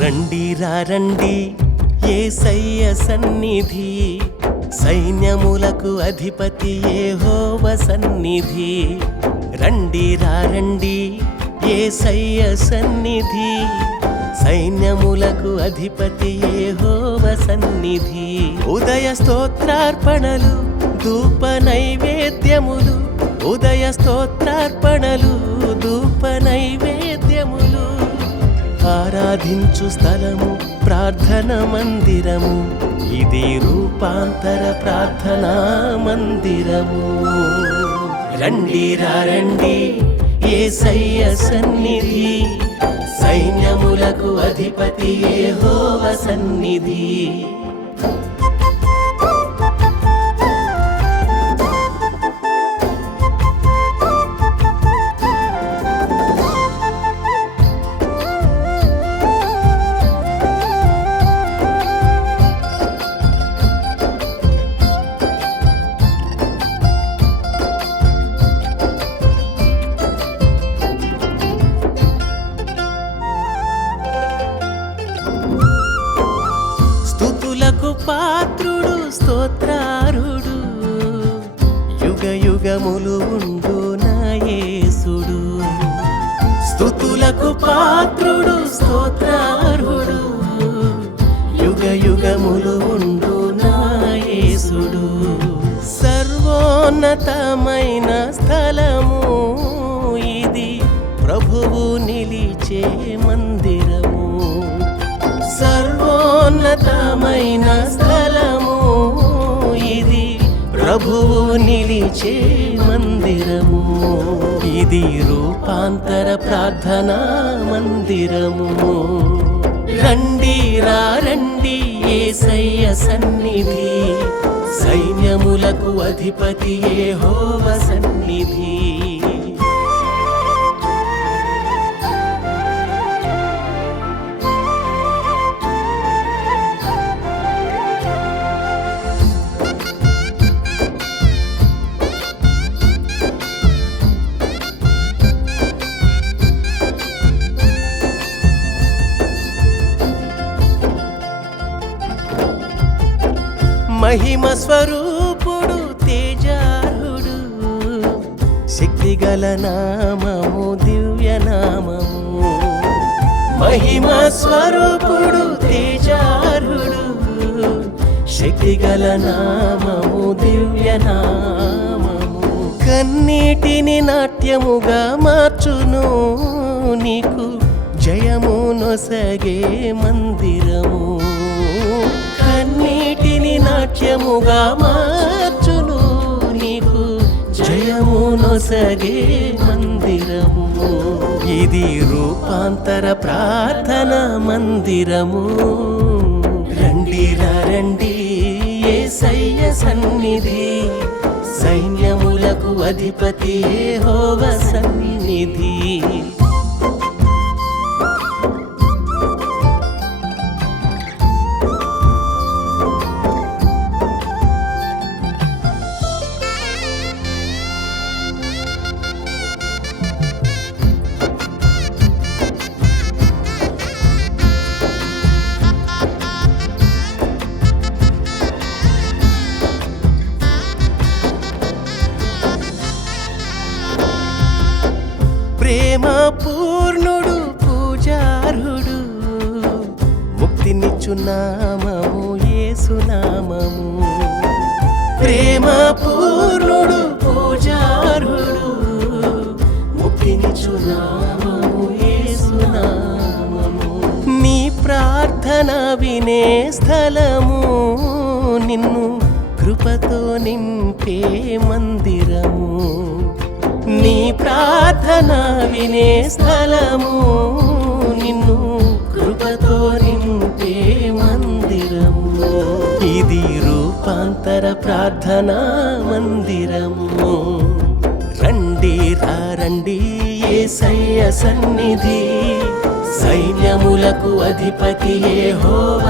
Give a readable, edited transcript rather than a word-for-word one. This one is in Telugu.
రండి రండి యేసయ్య సన్నిధి, సైన్యములకు అధిపతి యెహోవా సన్నిధి. రండి రండి యేసయ్య సన్నిధి, సైన్యములకు అధిపతి యెహోవా సన్నిధి. ఉదయ స్తోత్రార్పణలు ధూప నైవేద్యములు, ఉదయ స్తోత్రార్పణలు ధూప నైవేద్యములు. ఆరాధించు స్థలము ప్రార్థన మందిరము, ఇది రూపాంతర ప్రార్థనా మందిరము. రండి రండి యేసయ్య సన్నిధి, సైన్యములకు అధిపతి యెహోవా సన్నిధి. స్తుతులకు పాత్రుడు స్తోత్రారుడు, యుగ యుగములు ఉండు నా యేసుడు. స్తుతులకు పాత్రుడు స్తోత్రారుడు, యుగ యుగములు ఉండు నా యేసుడు. సర్వోన్నతమైన స్థలము ఇది, ప్రభువు నిలిచే మందిరము. సర్వోన్నతమైన స్థలము ఇది, ప్రభువు నిలిచే మందిరము. ఇది రూపాంతర ప్రార్థనా మందిరము. రండి రండి యేసయ్య సన్నిధి, సైన్యములకు అధిపతి యెహోవా సన్నిధి. మహిమ స్వరూపుడు తేజారుడు, శక్తిగల నామము దివ్య నామము. మహిమ స్వరూపుడు తేజారుడు, శక్తిగల నామము దివ్య నామము. కన్నీటిని నాట్యముగా మార్చును, నీకు జయము నొసగే మందిరము. కన్నీటిని నాట్యముగా మార్చును, నీకు జయము నొసగే మందిరము. ఇది రూపాంతర ప్రార్థనా మందిరము. రండి రండి యేసయ్య సన్నిధి, సైన్యములకు అధిపతి యెహోవా సన్నిధి. ప్రేమ పూర్ణుడు పూజారుడు, ముక్తినిచ్చు నామము యేసు నామము. ప్రేమ పూర్ణుడు పూజారుడు, ముక్తినిచ్చు నామము యేసు నామము. నీ ప్రార్థన వినే స్థలము, నిన్ను కృపతో నింపే మందిరము. నీ ప్రార్థన వినే స్థలము, నిన్ను కృపతో నింపే మందిరము. ఇది రూపాంతర ప్రార్థనా మందిరము. రండి రండి యేసయ్య సన్నిధి, సైన్యములకు అధిపతి యెహోవా